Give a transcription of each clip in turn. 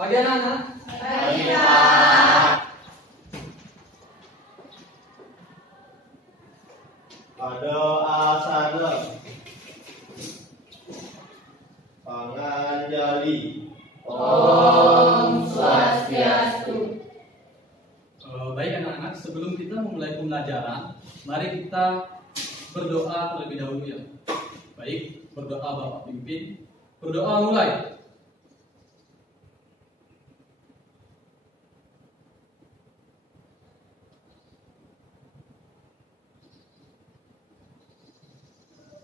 Pagi anak-anak. Pagi, Pak. Berdoa sana panganjali. Om Swastiastu. Baik anak-anak, sebelum kita memulai pembelajaran, mari kita berdoa terlebih dahulu ya. Baik, berdoa Bapak pimpin. Berdoa mulai.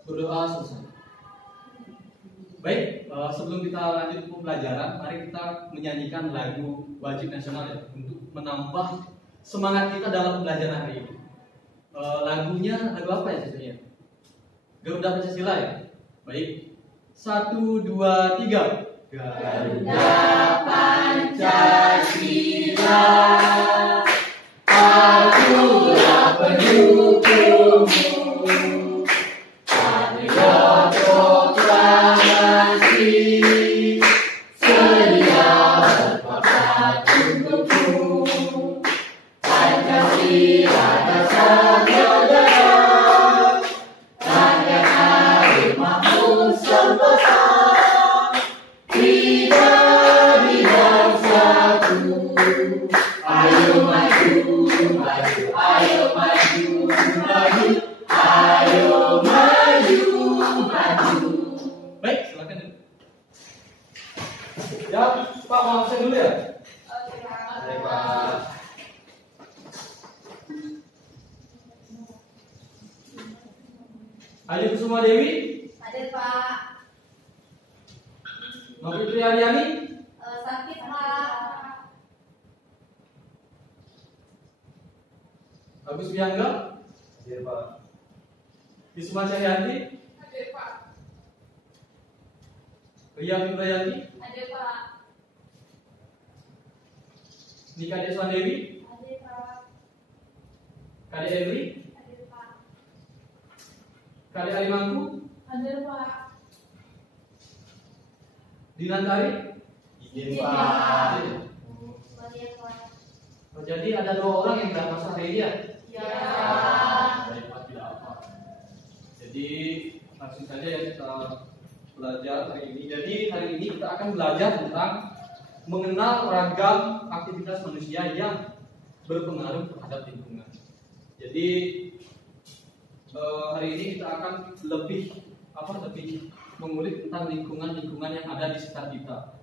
Berdoa selesai. Baik, sebelum kita lanjut ke pembelajaran, mari kita menyanyikan lagu wajib nasional ya, untuk menambah semangat kita dalam pembelajaran hari ini. Lagunya lagu apa ya sebenarnya? Garuda Pancasila ya. Baik, 1, 2, 3. Garuda Pancasila, akulah pendukungmu. Patriot proklamasi, sedia berkorban untukmu. Pancasila dasar negara, rakyat air makmur sentosa. Kita bidang satu, ayo maju, maju, ayo maju, maju, ayo maju, maju. Baik, silakan. Ya, Pak, mau absen dulu ya? Baik, Pak. Ayu Kusuma Dewi, Hadir, Pak. Mafitri Aryani, Sakit, Pak. Agus Biangga, Hadir, Pak. Bisma Cahyanti, Hadir, Pak. Ria Fitrayati, Hadir, Pak. Nika Deswan Dewi, Hadir, Pak. Kade Henry, Hadir, Pak. Kade Alimangku, Hadir, Pak. Dinantari. Izin, Pak. Hadir, Pak. Oh, jadi ada 2 orang yang tidak masuk hari ini ya? Ya. Baik, Pak, tidak apa. Jadi langsung saja ya kita belajar hari ini. Jadi hari ini kita akan belajar tentang mengenal ragam aktivitas manusia yang berpengaruh terhadap lingkungan. Jadi hari ini kita akan lebih mengulik tentang lingkungan yang ada di sekitar kita.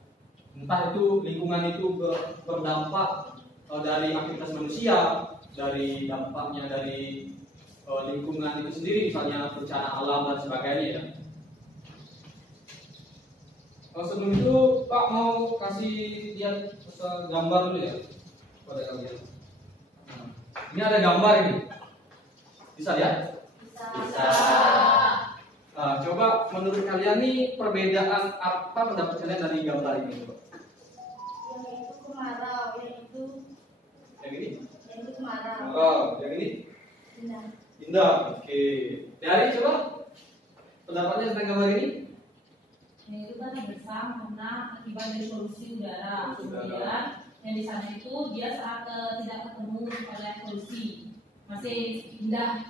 Entah itu lingkungan itu berdampak dari aktivitas manusia, dari dampaknya dari lingkungan itu sendiri, misalnya bencana alam dan sebagainya ya. Sebelum itu Pak mau kasih lihat gambar dulu ya pada kalian. Nah, ini ada gambar ini, bisa lihat? Bisa. Nah, coba menurut kalian nih perbedaan apa pendapat kalian dari gambar ini? Coba. Yang itu kemarau, Yang ini? yang itu kemarau. Oh, yang ini? Indah. Indah. Oke. Dari coba pendapatnya tentang gambar ini? Yang itu kan gersang karena akibat dari polusi udara. Kemudian yang di sana itu dia saat tidak ketemu oleh polusi masih indah.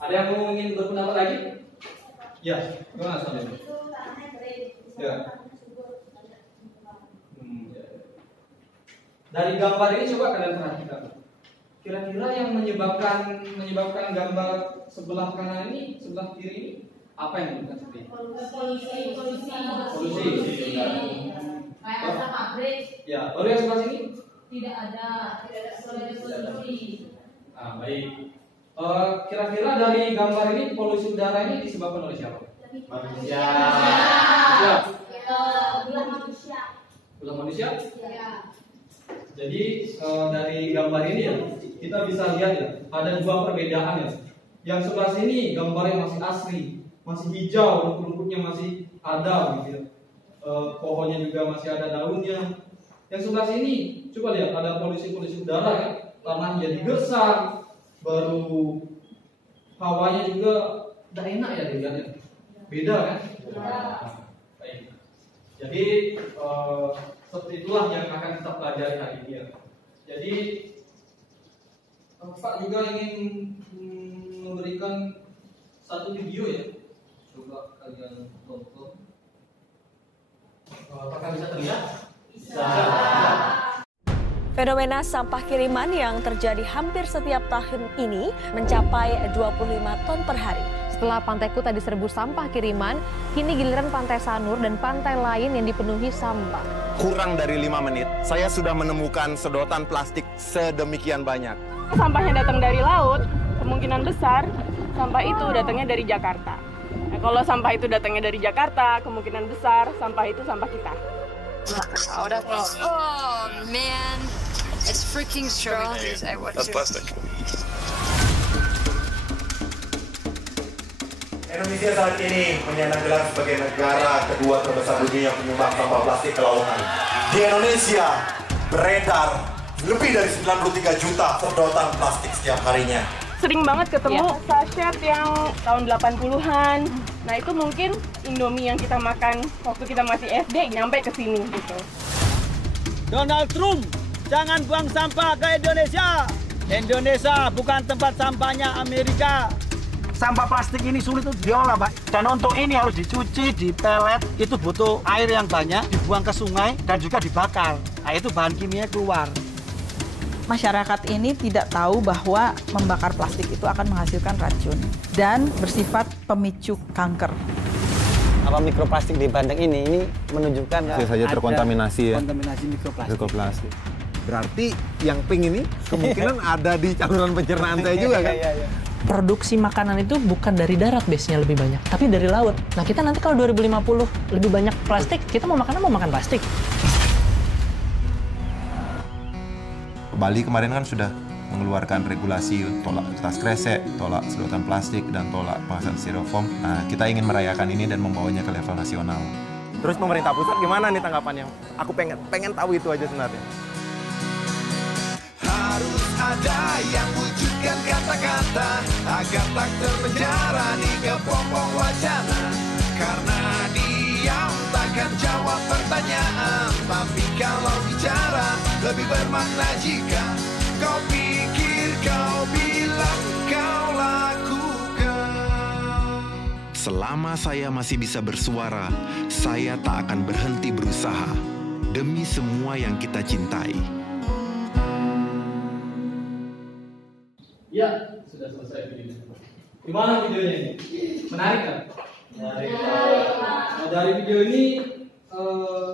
Ada yang mau ingin berpendapat lagi? Ya, gimana soalnya? Itu tanahnya kering. Ya. Tanahnya subur. Ya. Dari gambar ini coba kalian perhatikan. Kira-kira yang menyebabkan gambar sebelah kanan ini, sebelah kiri ini apa yang menyebabkan seperti ini? Polusi. Kayak asap pabrik Ya, baru yang sebelah sini? tidak ada polusi. Ah, baik. Kira-kira dari gambar ini polusi udara ini disebabkan oleh siapa? Manusia. Ya, Ulah manusia. ulah manusia. Ya. Jadi dari gambar ini ya kita bisa lihat ya ada 2 perbedaan ya. Yang sebelah sini gambarnya masih asri, masih hijau, rumput-rumputnya masih ada gitu ya. Pohonnya juga masih ada daunnya. Yang sebelah sini coba lihat ada polusi udara ya, tanahnya digersang, baru hawanya juga tidak enak ya dilihatnya. Beda kan? Ya. Baik. Jadi Seperti itulah yang akan kita pelajari hari ini ya. Jadi Pak juga ingin memberikan satu video ya. Coba kalian tonton. Apakah bisa terlihat? Bisa. Fenomena sampah kiriman yang terjadi hampir setiap tahun ini mencapai 25 ton per hari. Setelah Pantai Kuta diserbu sampah kiriman, kini giliran Pantai Sanur dan pantai lain yang dipenuhi sampah. Kurang dari 5 menit, saya sudah menemukan sedotan plastik sedemikian banyak. Sampahnya datang dari laut, kemungkinan besar sampah itu datangnya dari Jakarta. Nah, kalau sampah itu datangnya dari Jakarta, kemungkinan besar sampah itu sampah kita. Oh man, it's freaking strong. That's plastic. Indonesia saat ini menyandang gelar sebagai negara kedua terbesar dunia yang penyumbang sampah plastik ke lautan. Di Indonesia beredar lebih dari 93 juta sedotan plastik setiap harinya. Sering banget ketemu sachet yang tahun 80-an. Nah itu mungkin Indomie yang kita makan waktu kita masih SD nyampe ke sini gitu. Donald Trump, jangan buang sampah ke Indonesia. Indonesia bukan tempat sampahnya Amerika. Sampah plastik ini sulit untuk diolah, Pak. Dan untuk ini harus dicuci, dipelet, itu butuh air yang banyak, dibuang ke sungai, dan juga dibakar. Nah, itu bahan kimia keluar. Masyarakat ini tidak tahu bahwa membakar plastik itu akan menghasilkan racun dan bersifat pemicu kanker. Apa mikroplastik di bandeng ini menunjukkan Bisa saja terkontaminasi ya. Kontaminasi mikroplastik. Berarti yang pink ini kemungkinan ada di saluran pencernaan saya juga kan? Produksi makanan itu bukan dari darat biasanya lebih banyak, tapi dari laut. Nah kita nanti kalau 2050 lebih banyak plastik, kita mau makan plastik. Bali kemarin kan sudah mengeluarkan regulasi tolak tas kresek, tolak sedotan plastik, dan tolak penghasil styrofoam. Nah, kita ingin merayakan ini dan membawanya ke level nasional. Terus pemerintah pusat gimana nih tanggapannya? Aku pengen tahu itu aja sebenarnya. Harus ada yang wujudkan kata-kata agar tak terpenjara di kepompong wacana. Karena diam takkan jawab pertanyaan, tapi kalau bicara lebih bermakna jika kau pikir, kau bilang, kau lakukan. Selama saya masih bisa bersuara, saya tak akan berhenti berusaha demi semua yang kita cintai. Ya, sudah selesai videonya. Gimana videonya ini? Menarik kan? Menarik. Nah, dari video ini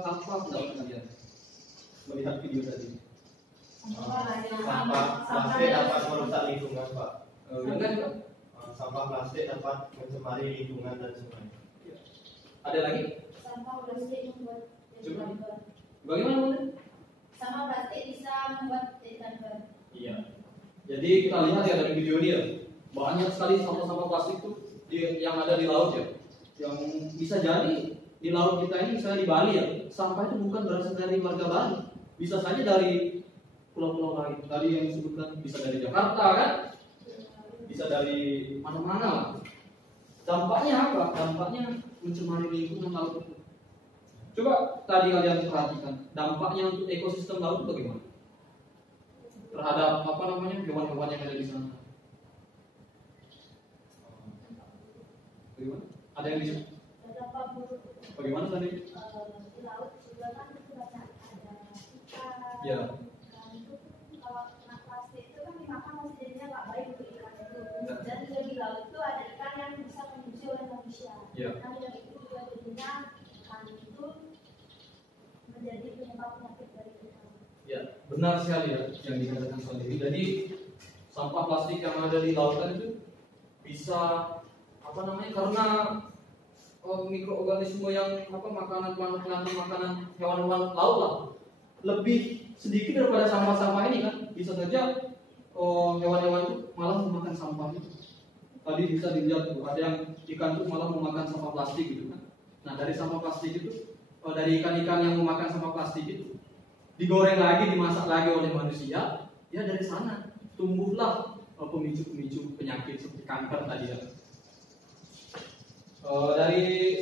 apa pendapat kalian melihat video tadi? Sampah plastik dapat merusak lingkungan, Pak. Kan? Sampah plastik dapat mencemari lingkungan dan sungai. Ada lagi? Sampah plastik membuat jadi kanker. Bagaimana Bunda? Sampah plastik bisa membuat jadi kanker. Iya. Jadi kita lihat ya dari video ini ya, banyak sekali sampah-sampah plastik tuh yang ada di laut ya. Yang bisa jadi di laut kita ini, misalnya di Bali ya, sampah itu bukan berasal dari warga Bali. Bisa saja dari pulau-pulau lain. Tadi yang disebutkan bisa dari Jakarta kan? Bisa dari mana-mana lah. Dampaknya apa? Dampaknya mencemari lingkungan laut itu. Coba tadi kalian perhatikan, dampaknya untuk ekosistem laut bagaimana? Terhadap hewan-hewan yang ada di sana. Bagaimana? Ada yang bisa? Bagaimana tadi? Di laut juga kan banyak ada ikan. Ya. Kalau kena plastik itu kan dimakan masih jadinya nggak baik untuk ikan itu. Dan juga di laut itu ada ikan yang bisa konsumsi oleh manusia. Ya. Nah dari itu juga jadinya ikan itu menjadi penyebab penyakit dari ikan. Ya, benar sekali ya yang dikatakan Soaldi. Jadi sampah plastik yang ada di lautan itu bisa karena mikroorganisme yang makanan makanan hewan-hewan laut lah lebih sedikit daripada sampah-sampah ini kan. Bisa saja hewan-hewan itu malah memakan sampah itu. Tadi bisa dilihat tuh ada yang ikan itu malah memakan sampah plastik gitu kan. Nah dari sampah plastik itu dari ikan-ikan yang memakan sampah plastik itu digoreng lagi, dimasak lagi oleh manusia, ya dari sana tumbuhlah pemicu-pemicu penyakit seperti kanker tadi ya. Dari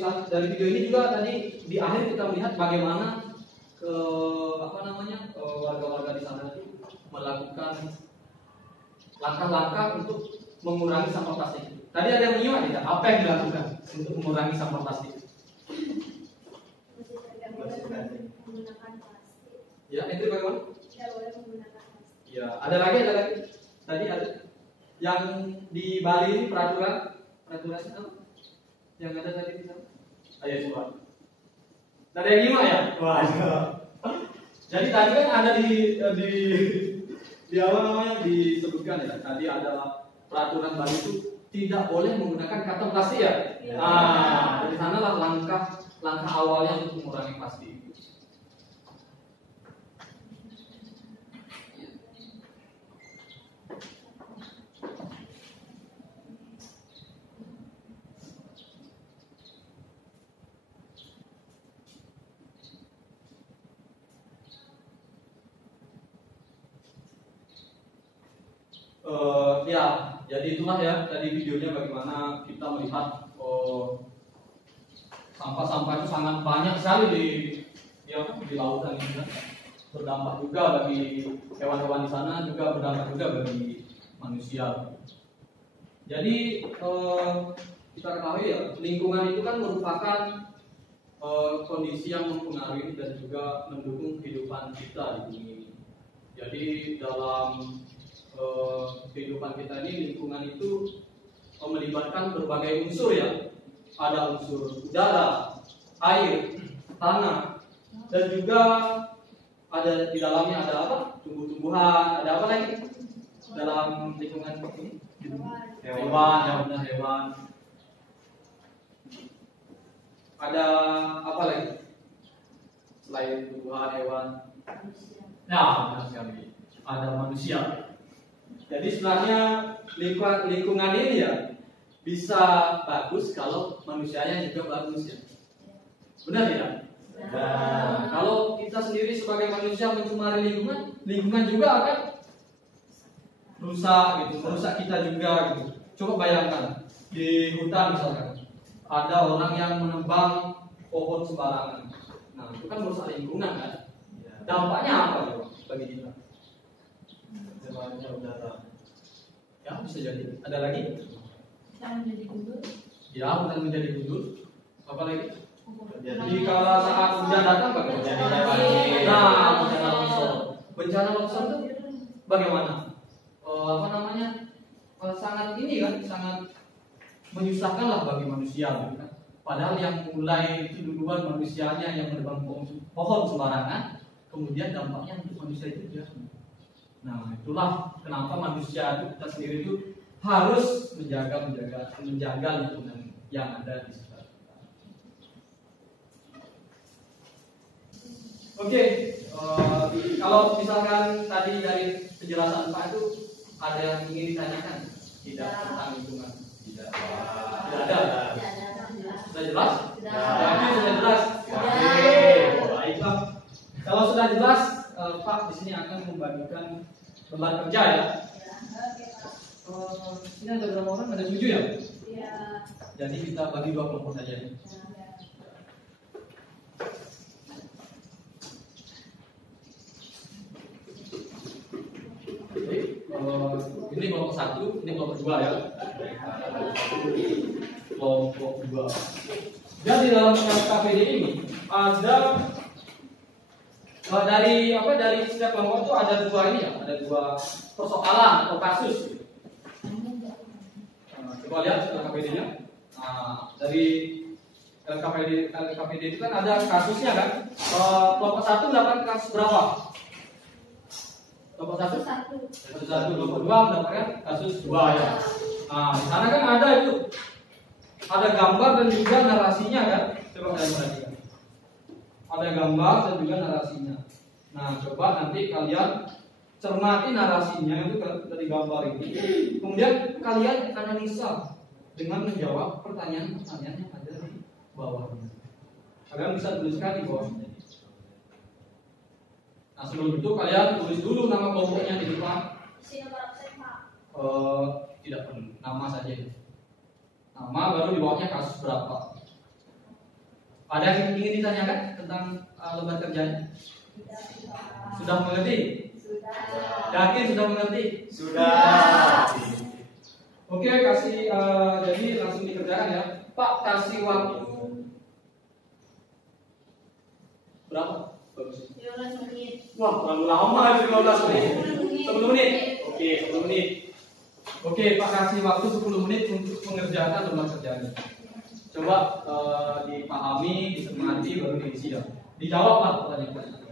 video ini juga tadi di akhir kita melihat bagaimana ke warga-warga di sana itu melakukan langkah-langkah untuk mengurangi sampah plastik. Tadi ada yang menyimak tidak? Apa yang dilakukan untuk mengurangi sampah plastik? Menggunakan plastik. Ya, itu bagaimana? Tidak boleh menggunakan plastik. Ya, ada lagi. Tadi ada yang di Bali ini peraturan apa? Yang ada tadi di sana. Ayo coba. Ada yang nyimak ya? Wah. Jadi tadi kan ada di apa namanya disebutkan ya. Tadi ada peraturan Bali itu tidak boleh menggunakan kantong plastik ya. Dari sanalah langkah awalnya untuk mengurangi plastik. Ya, jadi itulah ya tadi videonya bagaimana kita melihat sampah-sampah itu sangat banyak sekali di lautan ini kan. Berdampak juga bagi hewan-hewan di sana, juga berdampak juga bagi manusia. Jadi kita ketahui ya, lingkungan itu kan merupakan kondisi yang mempengaruhi dan juga mendukung kehidupan kita di bumi ini. Jadi dalam kehidupan kita ini, lingkungan itu melibatkan berbagai unsur ya. Ada unsur udara, air, tanah, dan juga ada di dalamnya ada apa? Tumbuh-tumbuhan, ada apa lagi dalam lingkungan ini? Hewan. Ada apa lagi selain tumbuhan, hewan? Nah, benar sekali. Ada manusia. Jadi sebenarnya lingkungan ini ya bisa bagus kalau manusianya juga bagus ya. Benar tidak? Nah, kalau kita sendiri sebagai manusia mencemari lingkungan juga akan rusak gitu, merusak kita juga gitu. Coba bayangkan di hutan misalkan ada orang yang menebang pohon sembarangan. Nah, itu kan merusak lingkungan kan? Dampaknya apa bagi kita? Udara. Ya, bisa jadi. Ada lagi? Hutan menjadi gundul. Ya, hutan menjadi gundul. Apa lagi? Jadi kalau saat hujan datang bagaimana? Nah, bencana longsor itu bagaimana? Sangat ini kan, sangat menyusahkan lah bagi manusia gitu kan. Padahal yang mulai itu duluan manusianya yang menebang pohon sembarangan, kemudian dampaknya untuk manusia itu jatuh. Nah, itulah kenapa manusia itu, kita sendiri itu harus menjaga lingkungan yang ada di sekitar kita. Oke, kalau misalkan tadi dari penjelasan Pak itu ada yang ingin ditanyakan tidak tentang lingkungan? Tidak ada. Sudah jelas? Sudah jelas. Oke, baiklah. Kalau sudah jelas, Pak di sini akan membagikan lembar kerja ya. Ini ada berapa orang? Ada 7 ya? Iya. Jadi kita bagi 2 kelompok saja. Oke, ini kelompok 1, ini kelompok 2 ya. Kelompok 2. Jadi dalam KPD ini ada dari setiap kelompok itu ada 2 ini ya, ada 2 persoalan atau kasus. Coba lihat LKPD-nya. Nah, dari LKPD itu kan ada kasusnya kan. Kelompok 1 mendapatkan kasus berapa? Kelompok 1, kelompok 2 mendapatkan kasus 2 ya. Nah, di sana kan ada itu. Ada gambar dan juga narasinya kan. Coba kalian perhatikan. Ada gambar dan juga narasinya. Nah, coba nanti kalian cermati narasinya itu dari gambar ini. Kemudian kalian analisa dengan menjawab pertanyaan-pertanyaan yang ada di bawahnya. Kalian bisa tuliskan di bawahnya. Nah, sebelum itu kalian tulis dulu nama kelompoknya di depan. Tidak perlu, nama saja. Nama baru di bawahnya kasus berapa. Ada yang ingin ditanyakan tentang lembar kerjanya? Sudah mengerti? Yakin sudah mengerti? Sudah. Oke, kasih jadi langsung dikerjakan ya. Pak, kasih waktu berapa? Bagus. 15 menit. Wah, terlalu lama 15 menit. 10 menit. Oke, 10 menit. Oke, Pak kasih waktu 10 menit untuk mengerjakan lembar kerjanya. Coba dipahami, dicermati, baru diisi ya. Dijawab Pak pertanyaan.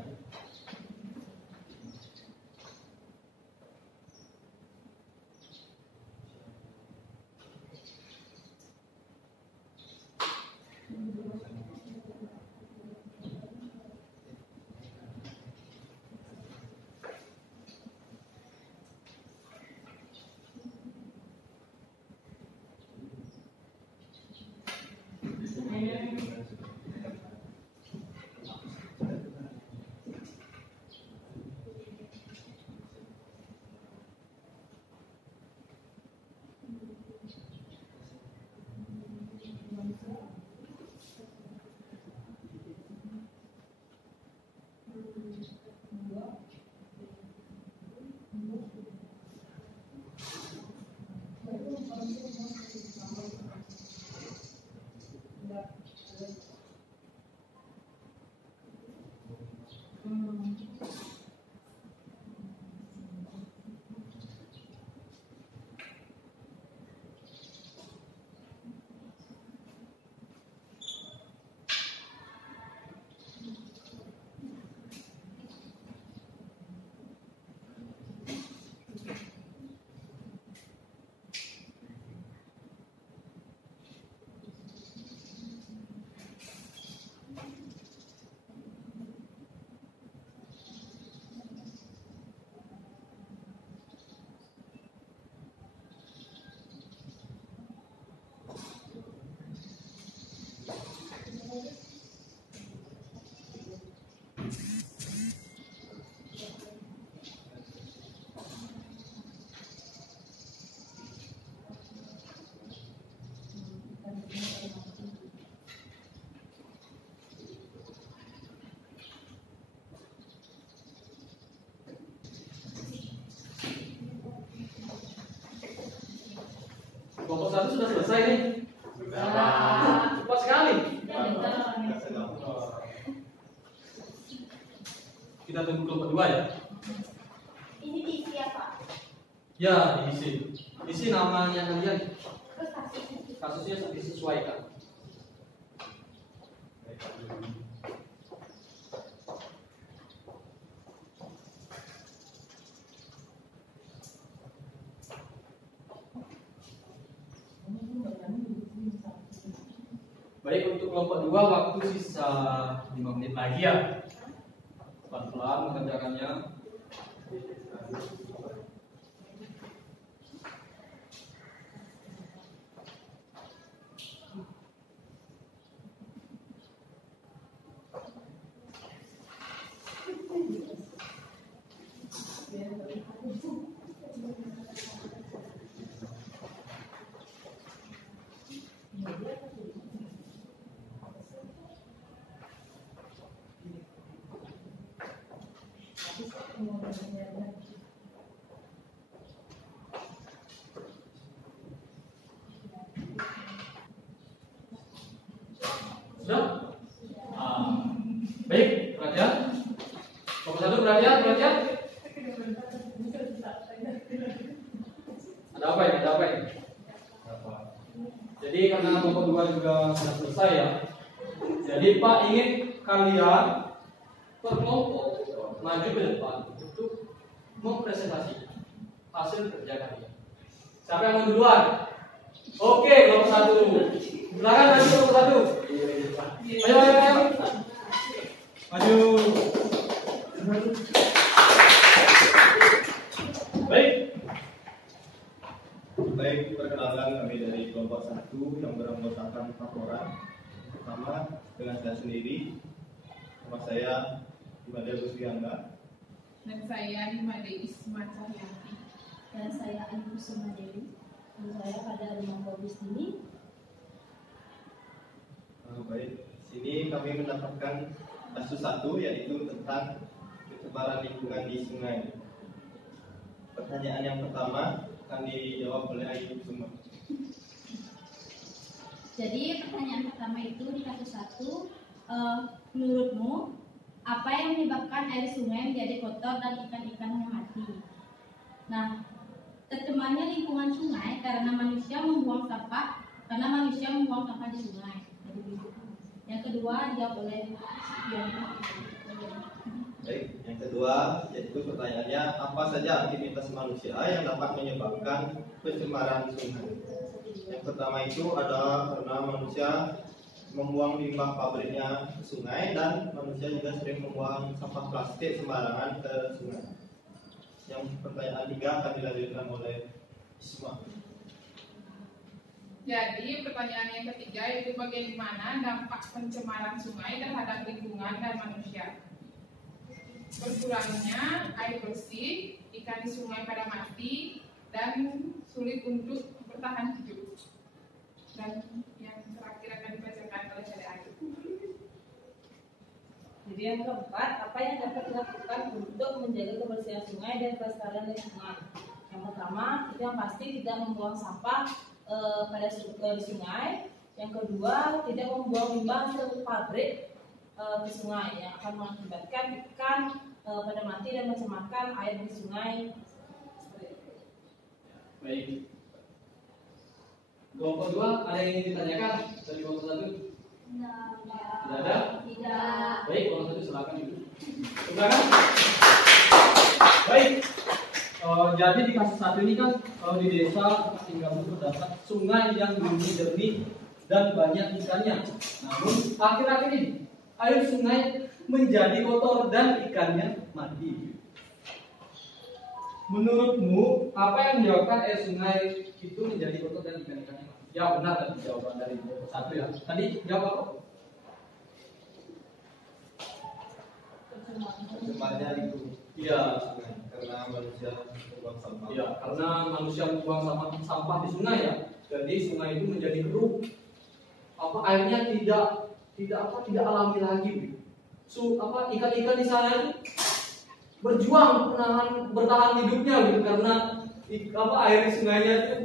Kelompok 1 sudah selesai nih. Cepat sekali. Kita tunggu kelompok 2 ya. Ini diisi apa? Ya, diisi. Isi namanya kalian. Terus Kasusnya disesuaikan. Baik, untuk kelompok 2 waktu sisa 5 menit lagi ya. Pelan-pelan mengerjakannya. Sudah? Baik, perhatian. Kelompok 1 perhatian. Ada apa ya? Jadi karena kelompok 2 juga sudah selesai ya. Jadi Pak ingin kalian per kelompok maju ke depan untuk mempresentasikan hasil kerja kalian. Siapa yang mau duluan? Oke, kelompok 1. Silakan maju kelompok 1. Ayo. Maju. Baik, perkenalkan kami dari kelompok 1 yang beranggotakan 4 orang. Pertama dengan saya sendiri, nama saya Imade Rusdiangga. Dan saya Imade Isma Cahyati. Dan saya Ibu Sumadewi. Dan saya pada Rumah Bobis ini. Baik, sini kami mendapatkan kasus 1 yaitu tentang pencemaran lingkungan di sungai. Pertanyaan yang pertama akan dijawab oleh Ayu Kusuma. Jadi pertanyaan pertama itu di kasus 1, menurutmu apa yang menyebabkan air sungai menjadi kotor dan ikan-ikannya mati? Nah, tercemarnya lingkungan sungai karena manusia membuang sampah di sungai. Yang kedua dijawab oleh Baik, yang kedua yaitu pertanyaannya, apa saja aktivitas manusia yang dapat menyebabkan pencemaran sungai? Yang pertama itu adalah karena manusia membuang limbah pabriknya ke sungai dan manusia juga sering membuang sampah plastik sembarangan ke sungai. Yang pertanyaan 3 akan dilanjutkan oleh Isma. Jadi pertanyaan yang ketiga itu bagaimana dampak pencemaran sungai terhadap lingkungan dan manusia? Berkurangnya air bersih, ikan di sungai pada mati, dan sulit untuk bertahan hidup. Dan yang terakhir akan dibacakan oleh Saudara Ayu. Jadi yang keempat, apa yang dapat dilakukan untuk menjaga kebersihan sungai dan kelestarian lingkungan? Yang pertama, itu yang pasti tidak membuang sampah di sungai. Yang kedua, tidak membuang limbah hasil pabrik ke sungai yang akan mengakibatkan ikan pada mati dan mencemarkan air di sungai. Baik. Kelompok 2 ada yang ingin ditanyakan dari kelompok 1? Tidak ada? Tidak. Baik, kelompok 1 silakan dulu. Silakan. Baik. Jadi di kasus 1 ini kan di desa tinggal terdapat sungai yang begitu jernih dan banyak ikannya. Namun akhir-akhir ini air sungai menjadi kotor dan ikannya mati. Menurutmu apa yang menyebabkan air sungai itu menjadi kotor dan ikan-ikannya mati? Ya benar tadi jawaban dari kelompok 1 ya. Tadi jawab apa? Pencemarnya itu. Iya. Karena manusia membuang sampah. Iya, karena manusia membuang sampah di sungai ya. Jadi sungai itu menjadi keruh. Airnya tidak alami lagi. Ikan-ikan di sana itu berjuang bertahan hidupnya gitu karena air di sungainya itu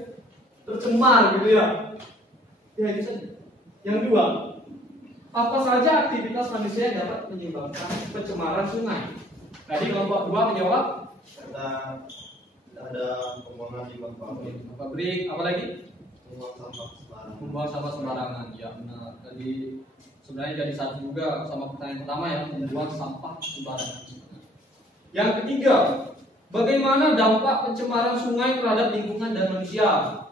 tercemar gitu ya. Ya itu saja. Yang 2, apa saja aktivitas manusia yang dapat menyebabkan pencemaran sungai? Tadi kelompok 2 menjawab karena tidak ada pembuangan limbah pabrik, apa lagi? Membuang sampah sembarangan. Ya benar. Tadi sebenarnya jadi satu juga sama pertanyaan pertama ya, membuang sampah sembarangan. Yang ketiga, bagaimana dampak pencemaran sungai terhadap lingkungan dan manusia?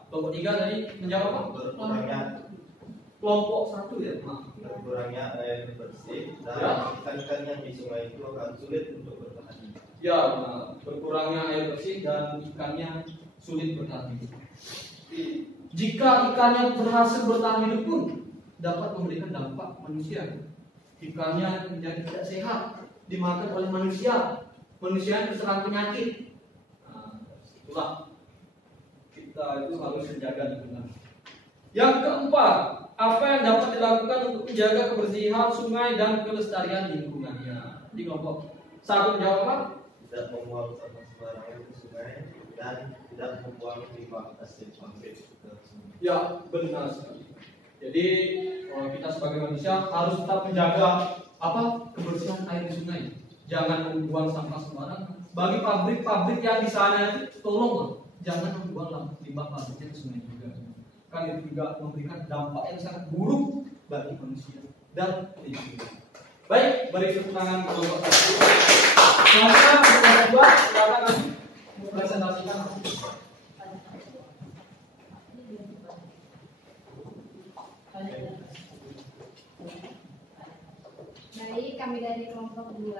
Kelompok 3 tadi menjawab apa? Berkurangnya. Kelompok 1 ya. Berkurangnya air bersih dan ikan-ikan yang di sungai itu akan sulit untuk bertahan hidup. Ya, berkurangnya air bersih dan ikannya sulit bertahan hidup. Jika ikannya berhasil bertahan hidup pun dapat memberikan dampak manusia. Ikannya menjadi tidak sehat, dimakan oleh manusia. Manusia terserang penyakit. Nah, itulah kita itu harus menjaga lingkungan. Yang keempat, apa yang dapat dilakukan untuk menjaga kebersihan sungai dan kelestarian lingkungannya? Di kelompok 1 menjawab apa? Tidak membuang sampah sembarangan ke sungai dan tidak membuang limbah hasil pabrik ke sungai. Ya, benar sekali. Jadi kita sebagai manusia harus tetap menjaga kebersihan air di sungai. Jangan membuang sampah sembarangan. Bagi pabrik-pabrik yang di sana itu tolonglah jangan membuang limbah pabriknya ke sungai juga. Kan itu juga memberikan dampak yang sangat buruk bagi manusia dan lingkungan. Baik, beri tepuk tangan kelompok 1. Selanjutnya kelompok 2 silakan mempresentasikan. Baik, kami dari kelompok 2,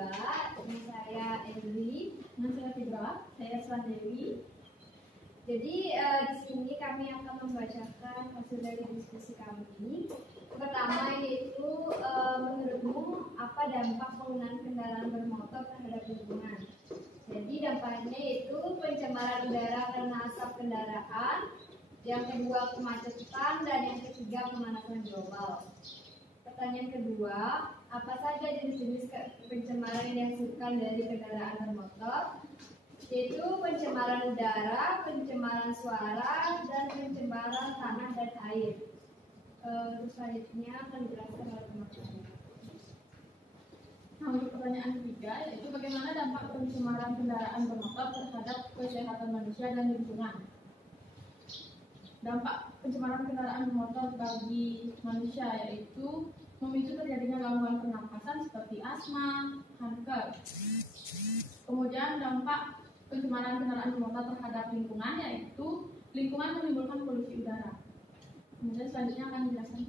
ini saya Elwi, saya Fibra, saya Swandewi. Jadi di sini kami akan membacakan hasil dari diskusi kami. Pertama yaitu menurutmu apa dampak penggunaan kendaraan bermotor terhadap lingkungan? Jadi dampaknya yaitu pencemaran udara karena asap kendaraan, yang kedua kemacetan, dan yang ketiga pemanasan global. pertanyaan kedua, apa saja jenis-jenis pencemaran yang dihasilkan dari kendaraan bermotor? Yaitu pencemaran udara, pencemaran suara, dan pencemaran tanah dan air. Terus selanjutnya akan dijelaskan oleh teman-teman. Nah, untuk pertanyaan ketiga, yaitu bagaimana dampak pencemaran kendaraan bermotor terhadap kesehatan manusia dan lingkungan. Dampak pencemaran kendaraan bermotor bagi manusia yaitu memicu terjadinya gangguan pernapasan seperti asma, kanker. Kemudian dampak pencemaran kendaraan bermotor terhadap lingkungan yaitu lingkungan menimbulkan polusi udara. Kemudian selanjutnya akan dijelaskan.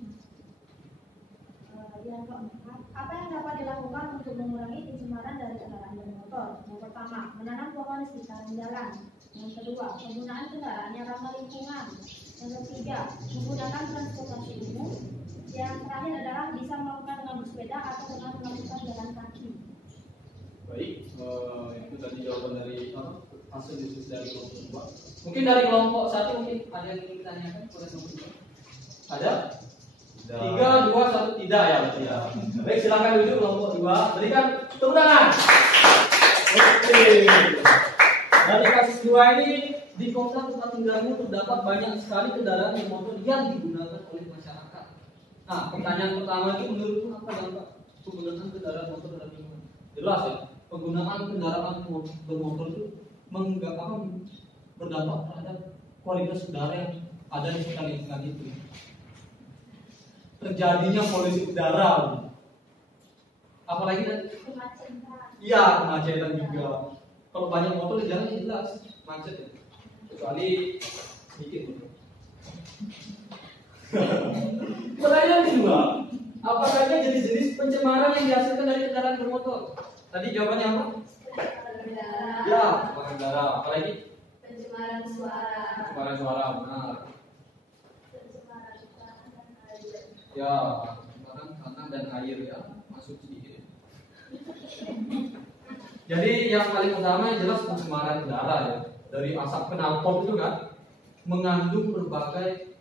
Yang keempat, apa yang dapat dilakukan untuk mengurangi pencemaran dari kendaraan bermotor? Yang pertama, menanam pohon di sekitar jalan. Yang kedua, penggunaan kendaraan yang ramah lingkungan. Yang ketiga, menggunakan transportasi umum. Yang terakhir adalah bisa melakukan dengan bersepeda atau dengan melakukan jalan kaki. Baik, itu tadi jawaban dari hasil diskusi dari kelompok 2. Mungkin dari kelompok 1 mungkin ada yang ingin ditanyakan kepada kelompok 2? Ada? 3, 2, 1 tidak ya berarti ya. Baik, silakan duduk kelompok 2. Berikan tepuk tangan. Oke. Dari kasus 2 ini di kota tempat tinggalmu terdapat banyak sekali kendaraan bermotor yang digunakan oleh masyarakat. Nah, pertanyaan pertama itu menurutmu apa dampak penggunaan kendaraan motor dalam lingkungan? Jelas ya, penggunaan kendaraan bermotor itu berdampak terhadap kualitas udara yang ada di sekitar lingkungan itu. Terjadinya polusi udara, apalagi kemacetan. Iya, kemacetan juga. Kalau banyak motor di jalan jelas macet ya. Kecuali sedikit. Pertanyaan kedua, apa saja jenis-jenis pencemaran yang dihasilkan dari kendaraan bermotor? Tadi jawabannya apa? Udara. Ya, pencemaran udara. Apalagi? Pencemaran suara. Pencemaran suara, benar. Ya, pencemaran tanah dan air ya, masuk sedikit. Jadi yang paling utama jelas pencemaran udara ya. Dari asap knalpot itu kan mengandung berbagai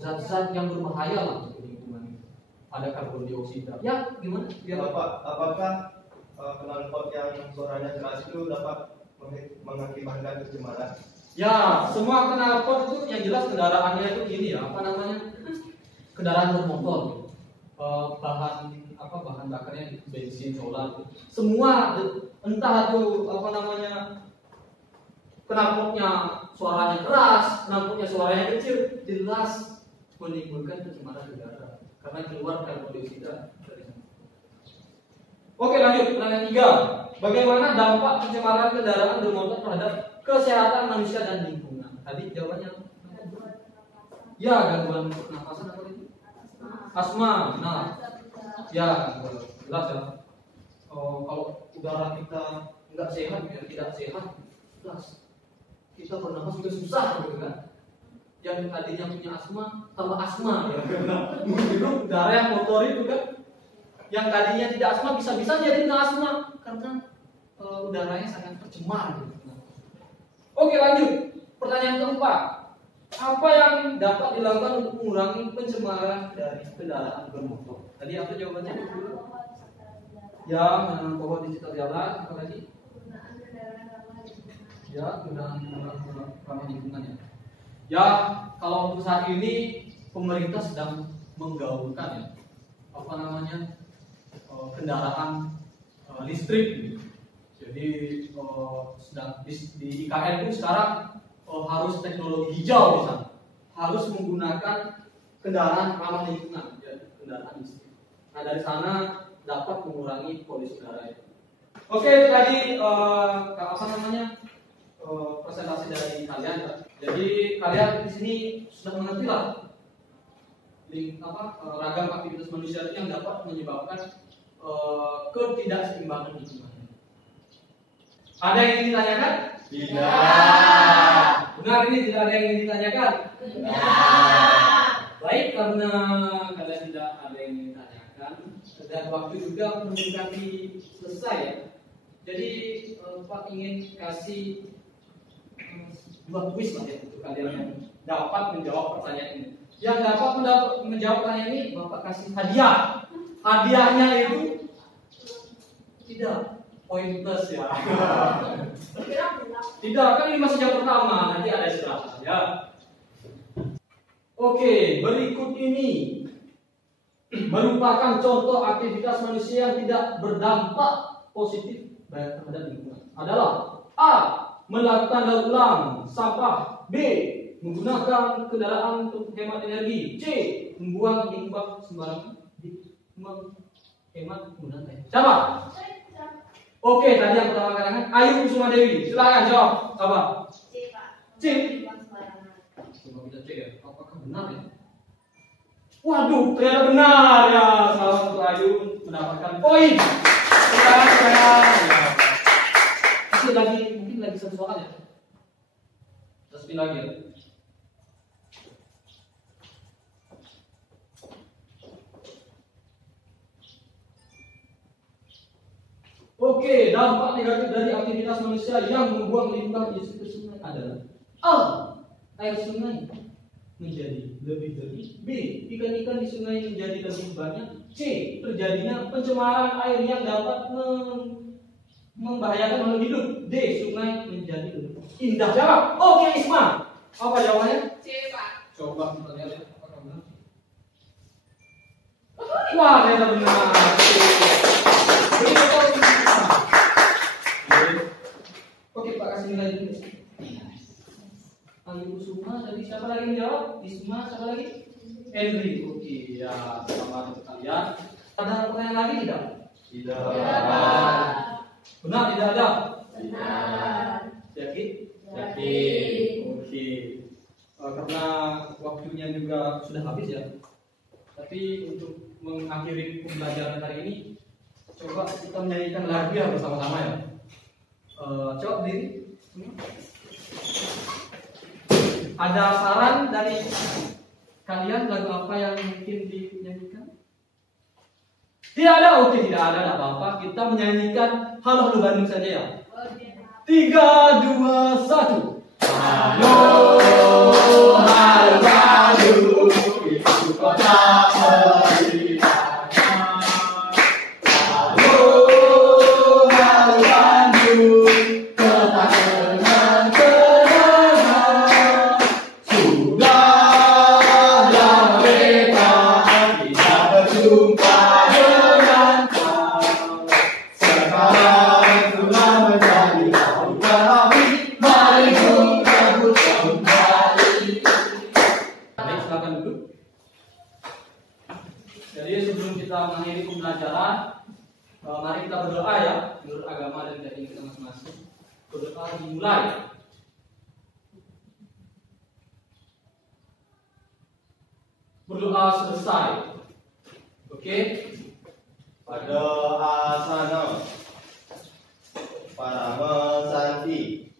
zat-zat yang berbahaya lah untuk lingkungan. Ada karbon dioksida. Ya, gimana? Ya, apakah knalpot yang suaranya keras itu dapat mengakibatkan pencemaran? Ya, semua knalpot itu yang jelas kendaraannya itu gini ya, kendaraan bermotor. Bahan bakarnya bensin, solar. Semua entah itu knalpotnya suaranya keras, knalpotnya suaranya kecil, jelas menimbulkan pencemaran udara karena keluar karbon dioksida dari sana. Oke, lanjut pertanyaan 3. Bagaimana dampak pencemaran kendaraan bermotor terhadap kesehatan manusia dan lingkungan? Tadi jawabannya ya, gangguan pernapasan apa itu? Asma. Nah, ya jelas ya. Kalau udara kita nggak sehat, tidak sehat, jelas kita bernapas juga susah, gitu kan? Yang tadinya punya asma tambah asma, ya. Itu udara yang kotor itu kan? Yang tadinya tidak asma bisa-bisa jadi kena asma karena udaranya sangat tercemar. Gitu. Oke, lanjut. Pertanyaan keempat. Apa yang dapat dilakukan untuk mengurangi pencemaran dari kendaraan bermotor? Tadi apa jawabannya? Ya, menanam pohon di sekitar jalan. Apa lagi? Ya, penggunaan ramah lingkungan ya. Ya, kalau untuk saat ini pemerintah sedang menggaungkan ya, kendaraan listrik. Jadi sedang di IKN itu sekarang harus teknologi hijau misalnya, harus menggunakan kendaraan ramah lingkungan, ya, kendaraan listrik. Nah, dari sana dapat mengurangi polusi udara itu. Oke, itu tadi presentasi dari kalian ya. Jadi kalian di sini sudah mengerti lah ragam aktivitas manusia itu yang dapat menyebabkan ketidakseimbangan lingkungan. Ada yang ingin ditanyakan? Tidak. Benar, ini tidak ada yang ingin ditanyakan? Tidak. Baik, karena kalian tidak ada yang ingin ditanyakan dan waktu juga mendekati selesai ya. Jadi Pak ingin kasih 2 kuis lah ya untuk kalian yang dapat menjawab pertanyaan ini. Yang dapat menjawab pertanyaan ini, Bapak kasih hadiah. Hadiahnya itu tidak poin plus ya. Tidak, kan ini masih jam pertama, nanti ada istirahat ya. Oke, berikut ini merupakan contoh aktivitas manusia yang tidak berdampak positif terhadap lingkungan. Adalah A. Melakukan daur ulang sampah. B. Menggunakan kendaraan untuk hemat energi. C. Membuang limbah sembarangan. Menghemat penggunaan air. Siapa? Oke, tadi yang pertama karangan Ayu Kusuma Dewi. Silakan jawab. Siapa? C, Pak. C. Coba kita cek ya, apakah benar ya? Waduh, ternyata benar ya. Selamat untuk Ayu mendapatkan poin. Silakan. Mungkin lagi satu soal ya. Kita spin lagi ya. Oke, dampak negatif dari aktivitas manusia yang membuang limbah ke sungai adalah A. Air sungai menjadi lebih jernih. B. Ikan-ikan di sungai menjadi lebih banyak. C. Terjadinya pencemaran air yang dapat membahayakan makhluk hidup. D. Sungai menjadi lebih indah. Jawab. Oke, Isma. Apa jawabannya? C, Pak. Coba kita lihat ya, apakah benar. Wah, ternyata benar. Oke, Pak kasih nilai dulu. Ayu Kusuma, tadi siapa lagi menjawab? Isma, siapa lagi? Henry. Oke, ya, selamat untuk kalian. Ada pertanyaan lagi tidak? Tidak. Benar, tidak ada? Benar. Yakin? Yakin. Oke. Karena waktunya juga sudah habis ya. Tapi untuk mengakhiri pembelajaran hari ini, coba kita menyanyikan lagu ya bersama-sama ya. Coba diri. Ada saran dari kalian lagu apa yang mungkin dinyanyikan? Tidak ada, oke tidak ada, tidak apa-apa. Kita menyanyikan Halo Halo Bandung saja ya. 3, 2, 1. Halo Halo Bandung, ibu kota Merdeka. Jadi sebelum kita mengakhiri pembelajaran, mari kita berdoa ya, menurut agama dan keyakinan kita masing-masing. Berdoa dimulai. Berdoa selesai. Oke? Pada asana para santi